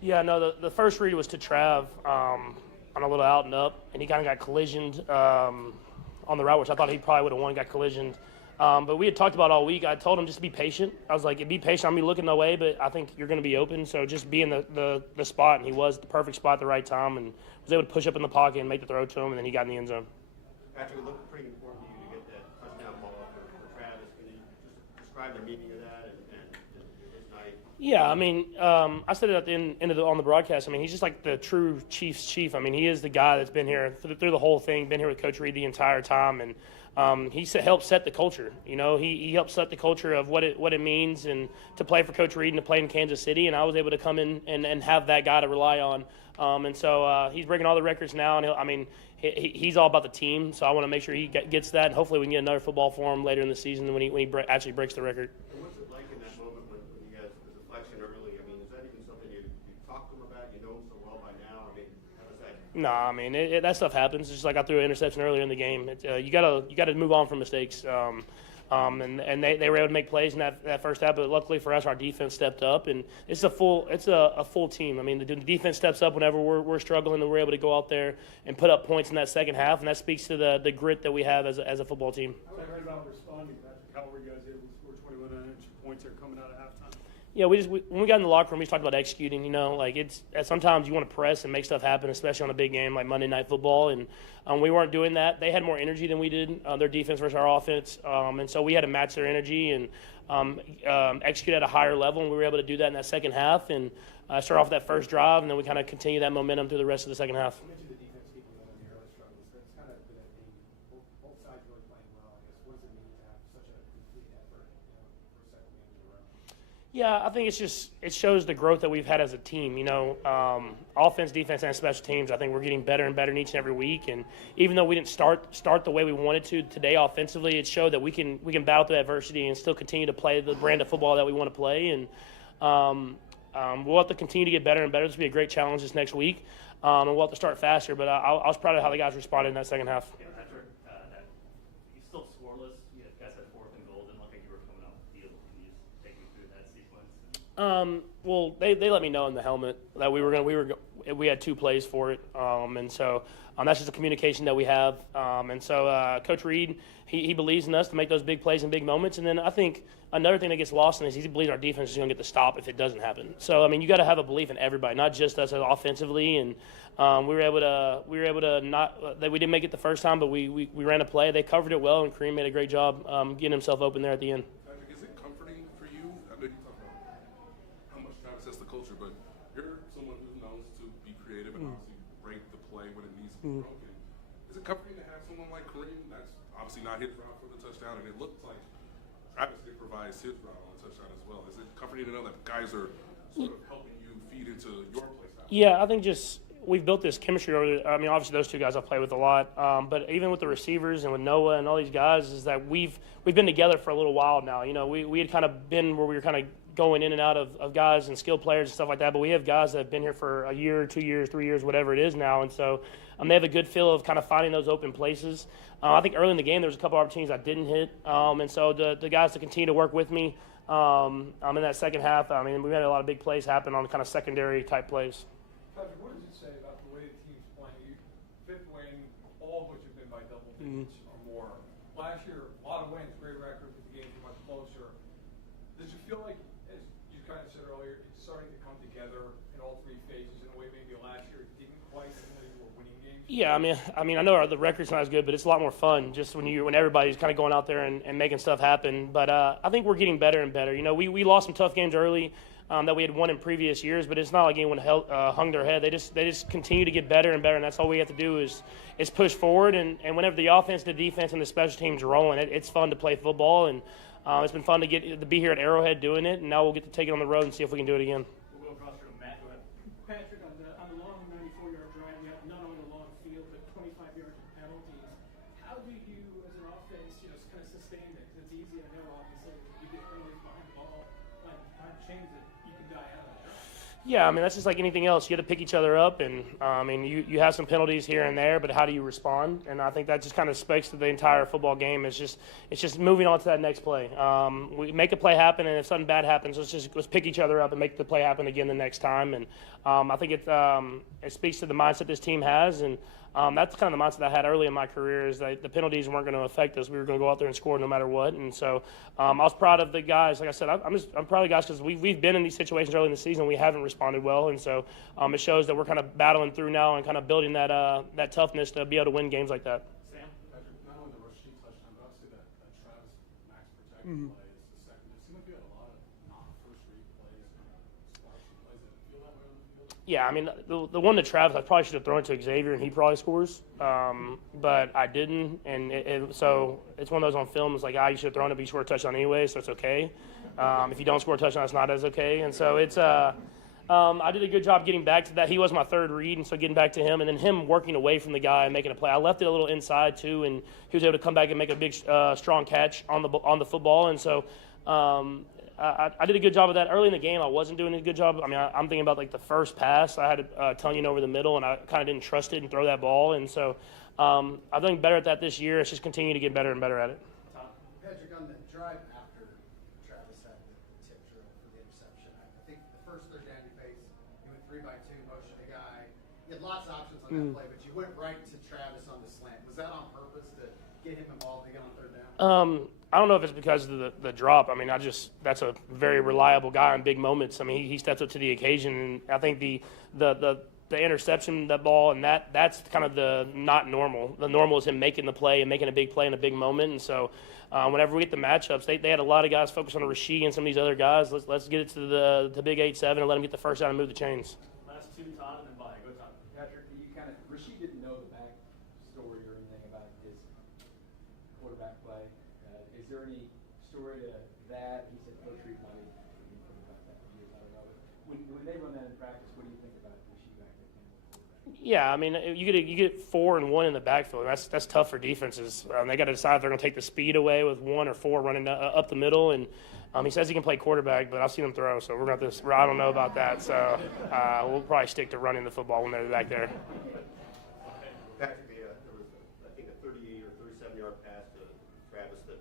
Yeah, no, the first read was to Trav on a little out and up, and he kind of got collisioned on the route, which I thought he probably would have won, got collisioned. But we had talked about all week. I told him just to be patient. I was like, be patient. I'm going to be looking away, but I think you're going to be open. So just be in the spot, and he was the perfect spot at the right time and was able to push up in the pocket and make the throw to him, and then he got in the end zone. Patrick, it looked pretty important to you to get that touchdown ball for Travis. Can you just describe the meaning of that and his night? Yeah, I mean, I said it at the end of on the broadcast. I mean, he's just like the true Chiefs chief. I mean, he is the guy that's been here through the whole thing, been here with Coach Reid the entire time, and he helped set the culture. You know, he helped set the culture of what it means and to play for Coach Reid and to play in Kansas City. And I was able to come in and have that guy to rely on. And so he's breaking all the records now. And he's all about the team. So I want to make sure he gets that. And hopefully we can get another football for him later in the season when he actually breaks the record. What's it like in that moment when you guys the deflection early? I mean, is that even something you talked to him about? You know him so well by now. I mean, how does that? No, I mean that stuff happens. It's just like I threw an interception earlier in the game. You gotta move on from mistakes. And they were able to make plays in that first half, but luckily for us, our defense stepped up, and it's a full team. I mean, the defense steps up whenever we're struggling, and we're able to go out there and put up points in that second half, and that speaks to the grit that we have as a football team. How about responding, Patrick? How were you guys able to score 21 points there coming out of halftime? Yeah, when we got in the locker room, we just talked about executing. You know, like sometimes you want to press and make stuff happen, especially on a big game like Monday Night Football, and we weren't doing that. They had more energy than we did, their defense versus our offense, and so we had to match their energy and execute at a higher level, and we were able to do that in that second half and start off that first drive, and then we kind of continue that momentum through the rest of the second half. You mentioned the defense keeping them in the early struggles. That's kind of been a theme. Both sides really playing well, I guess. What does it mean to have such a complete effort, for a second game in a row? Yeah, I think it shows the growth that we've had as a team. You know, offense, defense, and special teams. I think we're getting better and better each and every week. And even though we didn't start the way we wanted to today offensively, it showed that we can battle through adversity and still continue to play the brand of football that we want to play. And we'll have to continue to get better and better. This will be a great challenge this next week, and we'll have to start faster. But I was proud of how the guys responded in that second half. Yeah, Patrick, you still scoreless. You guys had 4th and goal. Didn't look like you were coming off the field. Can you just take me through that sequence? Well, they let me know in the helmet that we had 2 plays for it, and so that's just a communication that we have. And so Coach Reid, he believes in us to make those big plays and big moments. And then I think another thing that gets lost in this is he believes our defense is going to get the stop if it doesn't happen. So I mean, you got to have a belief in everybody, not just us offensively. And we were able to not that we didn't make it the first time, but we ran a play. They covered it well, and Kareem made a great job getting himself open there at the end. Patrick, is it comforting for you? I know you talk about how much Travis sets the culture, but you're someone who knows to be creative and obviously break the play when it needs to be broken. Is it comforting to have someone like Kareem that's obviously not his route for the touchdown, and it looks like Travis did provide his route on the touchdown as well? Is it comforting to know that guys are sort of helping you feed into your play style? Yeah, I think just we've built this chemistry over. I mean, obviously those 2 guys I play with a lot, but even with the receivers and with Noah and all these guys, is that we've been together for a little while now. You know, we had kind of been where we were kind of going in and out of guys and skilled players and stuff like that, but we have guys that have been here for a year, 2 years, 3 years, whatever it is now, and so they have a good feel of kind of finding those open places. I think early in the game there was a couple opportunities I didn't hit, and so the guys to continue to work with me in that second half. I mean, we had a lot of big plays happen on kind of secondary type plays. Patrick, what does it say about the way the team's playing? 5th win, all of which have been by double digits or more. Last year, a lot of wins, great record, but the games were much closer. Does it feel like, as you kind of said earlier, it's starting to come together in all 3 phases in a way maybe last year it didn't quite, even though you were winning games? Yeah, I mean, I know the record's not as good, but it's a lot more fun just when everybody's kind of going out there and making stuff happen. But I think we're getting better and better. You know, we lost some tough games early that we had won in previous years, but it's not like anyone hung their head. They just continue to get better and better, and that's all we have to do is push forward. And whenever the offense, the defense, and the special teams are rolling, it's fun to play football, and it's been fun to be here at Arrowhead doing it, and now we'll get to take it on the road and see if we can do it again. We'll go across from Matt. Go ahead. Patrick, on the long 94-yard drive, you have not only a long field, but 25 yards of penalties. How do you, as an offense, kind of sustain it? 'Cause it's easy, I know, obviously, you get penalties behind the ball, but time change it, you can die out of it. Yeah, I mean, that's just like anything else. You got to pick each other up, and I mean, you have some penalties here and there, but how do you respond? And I think that just kind of speaks to the entire football game. It's just moving on to that next play. We make a play happen, and if something bad happens, let's pick each other up and make the play happen again the next time. And I think it speaks to the mindset this team has, and that's kind of the mindset I had early in my career, is that the penalties weren't going to affect us. We were going to go out there and score no matter what. And so I was proud of the guys. Like I said, I'm proud of the guys because we've been in these situations early in the season. We haven't responded well. And so it shows that we're kind of battling through now and kind of building that toughness to be able to win games like that. Sam? Patrick, not only the Rashid touchdown, but obviously that Travis Max protect play is the second. It seemed like you had a lot of non-first-read plays, splashy plays. Did it feel that way on the field? Yeah, I mean, the one to Travis, I probably should have thrown it to Xavier, and he probably scores. But I didn't, and so it's one of those on film. It's like, you should have thrown it, but you scored a touchdown anyway, so it's okay. If you don't score a touchdown, it's not as okay. And so it's I did a good job getting back to that. He was my third read, and so getting back to him, and then him working away from the guy and making a play. I left it a little inside too, and he was able to come back and make a big, strong catch on the football. And so I did a good job of that. Early in the game, I wasn't doing a good job. I mean, I'm thinking about like the first pass. I had Tunyon over the middle, and I kind of didn't trust it and throw that ball. And so I'm doing better at that this year. It's just continue to get better and better at it. Patrick, on the drive after Travis had the tip drill for the interception, I think the first third down you faced, you went 3-by-2, motion the guy. You had lots of options on that play, but you went right to Travis on the slant. Was that on purpose to get him involved again on third down? I don't know if it's because of the drop. I mean, that's a very reliable guy in big moments. I mean, he steps up to the occasion, and I think the interception, that ball, and that's kind of the not normal. The normal is him making the play and making a big play in a big moment. And so whenever we get the matchups, they had a lot of guys focus on Rashid and some of these other guys. Let's get it to the big 8-7 and let them get the first down and move the chains. Last two, Todd, and then bye. Go, Todd. Patrick, Rashid didn't know the back story or anything about his quarterback play. Is there any story to that? He said Coach Reed might have anything about that for years. I don't know. But when they run that in practice, what do you think about Rashid back there? Yeah, I mean, you get 4 and 1 in the backfield. That's tough for defenses. They got to decide if they're going to take the speed away with 1 or 4 running up the middle. And he says he can play quarterback, but I've seen him throw, so we're going to I don't know about that. So we'll probably stick to running the football when they're back there. Patrick, there was, I think, a 38 or 37-yard pass to Travis that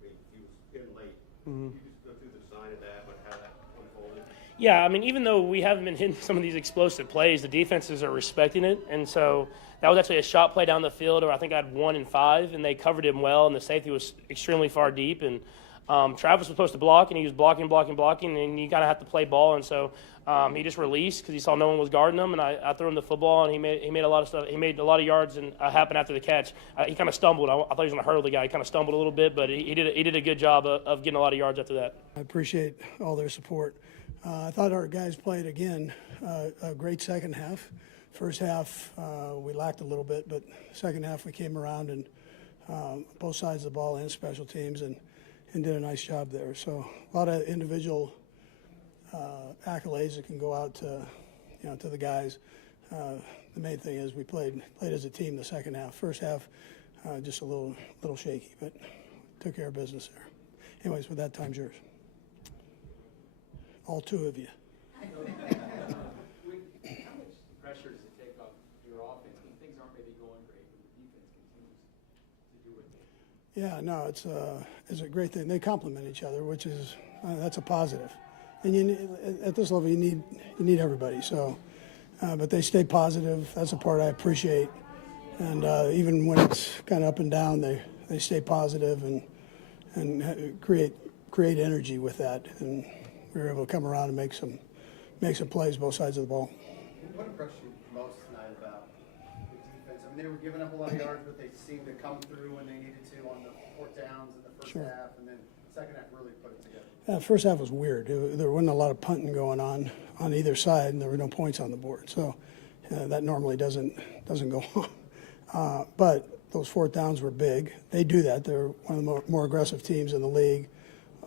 he was getting late. You just go through the design of that, but how that unfolded. Yeah, I mean, even though we haven't been hitting some of these explosive plays, the defenses are respecting it. And so that was actually a shot play down the field, or I think I had 1 and 5, and they covered him well, and the safety was extremely far deep. And Travis was supposed to block, and he was blocking, and you kind of have to play ball. And so he just released because he saw no one was guarding him, and I threw him the football, and he made a lot of stuff. He made a lot of yards and happen after the catch. He kind of stumbled. I thought he was going to hurdle the guy. He kind of stumbled a little bit, but he did a good job of getting a lot of yards after that. I appreciate all their support. I thought our guys played, again, a great second half. First half, we lacked a little bit, but second half we came around and both sides of the ball and special teams and did a nice job there. So a lot of individual accolades that can go out to the guys. The main thing is we played as a team the second half. First half, just a little shaky, but took care of business there. Anyways, with that, time's yours. All 2 of you. How much pressure does it take off your offense when things aren't maybe going great, but the defense continues to do what they do? Yeah, no, it's a great thing. They complement each other, which is that's a positive. And at this level, you need everybody. So, but they stay positive. That's the part I appreciate. And even when it's kind of up and down, they stay positive and create energy with that. And we were able to come around and make some plays both sides of the ball. What impressed you most tonight about the defense? I mean, they were giving up a lot of yards, but they seemed to come through when they needed to on the 4th downs in the first half, and then second half really put it together. First half was weird. There wasn't a lot of punting going on either side, and there were no points on the board. So that normally doesn't go on. But those 4th downs were big. They do that. They're one of the more aggressive teams in the league,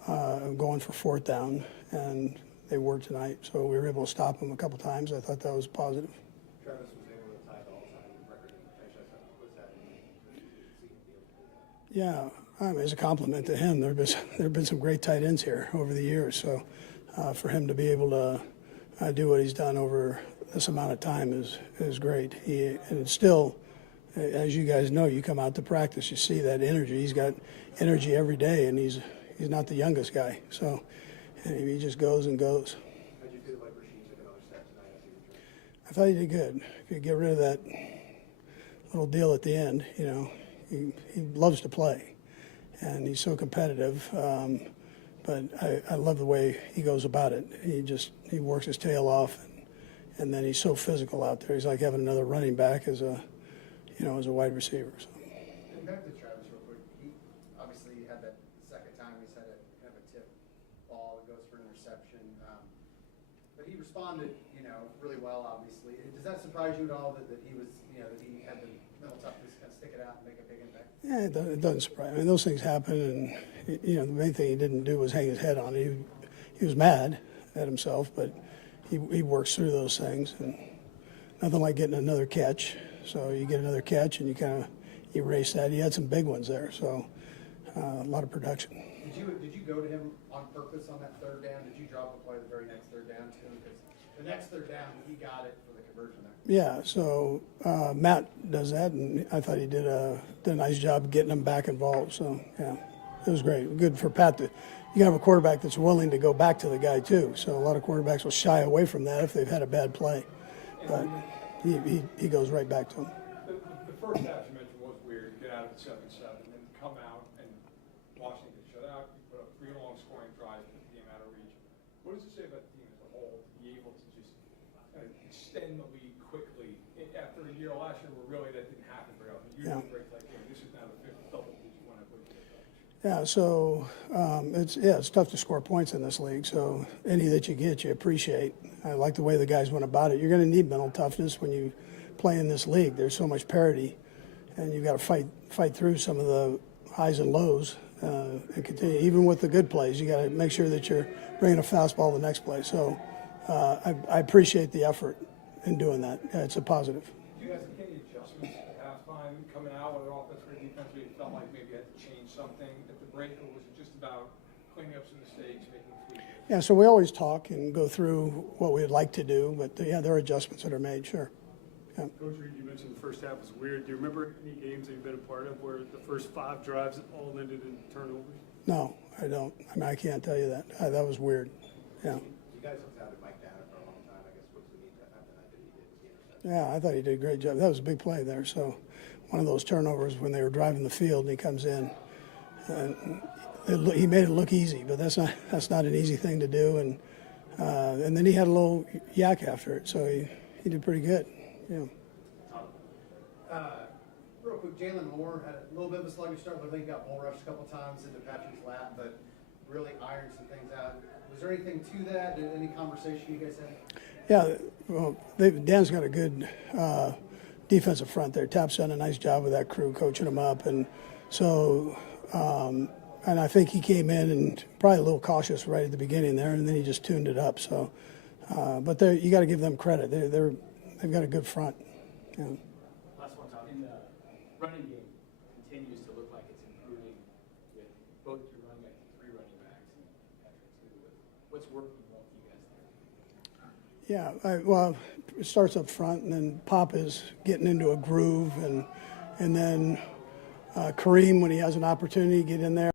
going for 4th down, and they were tonight. So we were able to stop them a couple times. I thought that was positive. Travis was able to tie the all-time record in the franchise. What's that mean? Yeah, I mean, as a compliment to him, there have been some great tight ends here over the years. So for him to be able to do what he's done over this amount of time is great. And still, as you guys know, you come out to practice, you see that energy. He's got energy every day, and he's not the youngest guy. So he just goes and goes. How do you feel like Rasheed took another step tonight after the injury? I thought he did good. If you get rid of that little deal at the end, you know, he loves to play, and he's so competitive. But I love the way he goes about it. He works his tail off, and then he's so physical out there. He's like having another running back as a wide receiver. So. And back to Travis real quick. He obviously had that second time he's had a kind of a tip ball that goes for an interception. But he responded, really well, obviously. Does that surprise you at all that he was, that he had the mental toughness to kind of stick it out and make a big impact? Yeah, it doesn't surprise me. I mean, those things happen, and the main thing he didn't do was hang his head on it. He was mad at himself, but he works through those things, and nothing like getting another catch. So you get another catch, and you kind of erase that. He had some big ones there, so a lot of production. Did you go to him on purpose on that third down? Did you drop a play the very next third down to him? Because the next third down, he got it for the conversion there. Yeah, so Matt does that, and I thought he did a nice job getting them back involved. So, yeah, it was great. Good for Pat. You got to have a quarterback that's willing to go back to the guy, too. So a lot of quarterbacks will shy away from that if they've had a bad play. But he goes right back to him. The first half you mentioned was weird. You get out of it 7-7, and then come out and Washington get shut out. You put up 3 long scoring drives, put the game out of reach. What does it say about the team as a whole to be able to just extend the lead quickly after a year last year where really that didn't happen very often? You did break that game. This is now the 5th double-digit one I believe. Yeah, so it's tough to score points in this league. So any that you get, you appreciate. I like the way the guys went about it. You're going to need mental toughness when you play in this league. There's so much parity, and you've got to fight through some of the highs and lows and continue. Even with the good plays, you got to make sure that you're bringing a fastball the next play. So I appreciate the effort in doing that. Yeah, it's a positive. Do you guys make any adjustments at halftime coming out, whether offense or defense, where you felt like maybe you had to change something at the break, or was it just about cleaning up some mistakes, making tweaks? Yeah, so we always talk and go through what we'd like to do, but yeah, there are adjustments that are made, sure. Yeah. Coach Reed, you mentioned the first half was weird. Do you remember any games that you've been a part of where the first 5 drives all ended in turnovers? No, I don't. I mean, I can't tell you that. That was weird. Yeah. You guys have sounded Mike Downer for a long time. I guess what's the need that happened? I think he did with the interception. Yeah, I thought he did a great job. That was a big play there. So one of those turnovers when they were driving the field and he comes in. He made it look easy, but that's not an easy thing to do. And then he had a little yak after it, so he did pretty good. Yeah. Real quick, Jalen Moore had a little bit of a sluggish start, but I think he got bull rushed a couple times into Patrick's lap, but really ironed some things out. Was there anything to that? Any conversation you guys had? Yeah, well, Dan's got a good defensive front there. Tap's done a nice job with that crew, coaching them up, and so. And I think he came in and probably a little cautious right at the beginning there, and then he just tuned it up. So, but you got to give them credit. They've got a good front. Yeah. Last one, Tom. In the running game continues to look like it's improving with both your running back and 3 running backs and Patrick too. What's working well for you guys there? Yeah. Well, it starts up front, and then Pop is getting into a groove, and then Kareem, when he has an opportunity, get in there.